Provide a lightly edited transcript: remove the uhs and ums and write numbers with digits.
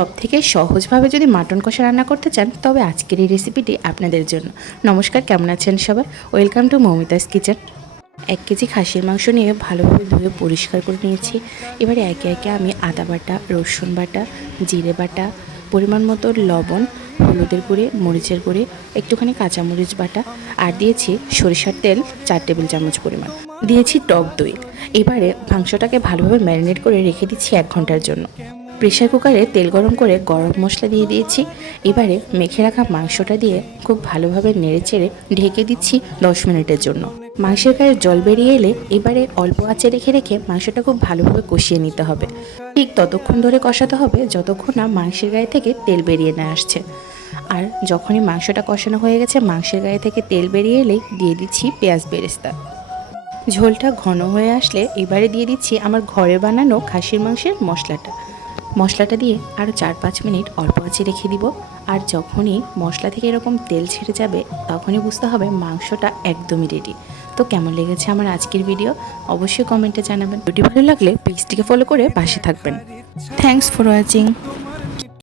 সবথেকে সহজভাবে যদি মাটন কষা রান্না করতে চান তবে আজকের এই রেসিপিটি আপনাদের জন্য। নমস্কার, কেমন আছেন সবাই? Welcome to Moumita's kitchen. 1 KG খাসির মাংস নিয়ে ভালোভাবে ধুয়ে পরিষ্কার করে নিয়েছি। এবারে একে একে আমি আদা বাটা, রসুন বাটা, জিরে বাটা, পরিমাণ মতো লবণ, হলুদের গুঁড়ি, মরিচের গুঁড়ি, একটুখানি কাঁচামরিচ বাটা আর দিয়েছি সরিষার তেল 4 টেবিল চামচ পরিমাণ, দিয়েছি টক দই। এবারে মাংসটাকে ভালোভাবে ম্যারিনেট করে রেখে দিচ্ছি 1 ঘন্টার জন্য। প্রেসার কুকারে তেল গরম করে গরম মশলা দিয়ে দিয়েছি। এবারে মেখে রাখা মাংসটা দিয়ে খুব ভালোভাবে নেড়েচেড়ে ঢেকে দিচ্ছি 10 মিনিটের জন্য। মাংসের গায়ে জল বেরিয়ে এলে এবারে অল্প আঁচে রেখে রেখে মাংসটা খুব ভালোভাবে কষিয়ে নিতে হবে। ঠিক ততক্ষণ ধরে কষাতে হবে যতক্ষণ না মাংসের গায়ে থেকে তেল বেরিয়ে না আসছে। আর যখনই মাংসটা কষানো হয়ে গেছে, মাংসের গায়ে থেকে তেল বেরিয়ে এলেই দিয়ে দিচ্ছি পেঁয়াজ বেরেস্তা। ঝোলটা ঘন হয়ে আসলে এবারে দিয়ে দিচ্ছি আমার ঘরে বানানো খাসির মাংসের মশলাটা দিয়ে আরও 4-5 মিনিট অল্প আঁচে রেখে দিব। আর যখনই মশলা থেকে এরকম তেল ছেড়ে যাবে তখনই বুঝতে হবে মাংসটা একদমই রেডি। তো কেমন লেগেছে আমার আজকের ভিডিও অবশ্যই কমেন্টে জানাবেন। ভিডিও ভালো লাগলে পেজটিকে ফলো করে পাশে থাকবেন। Thanks for watching.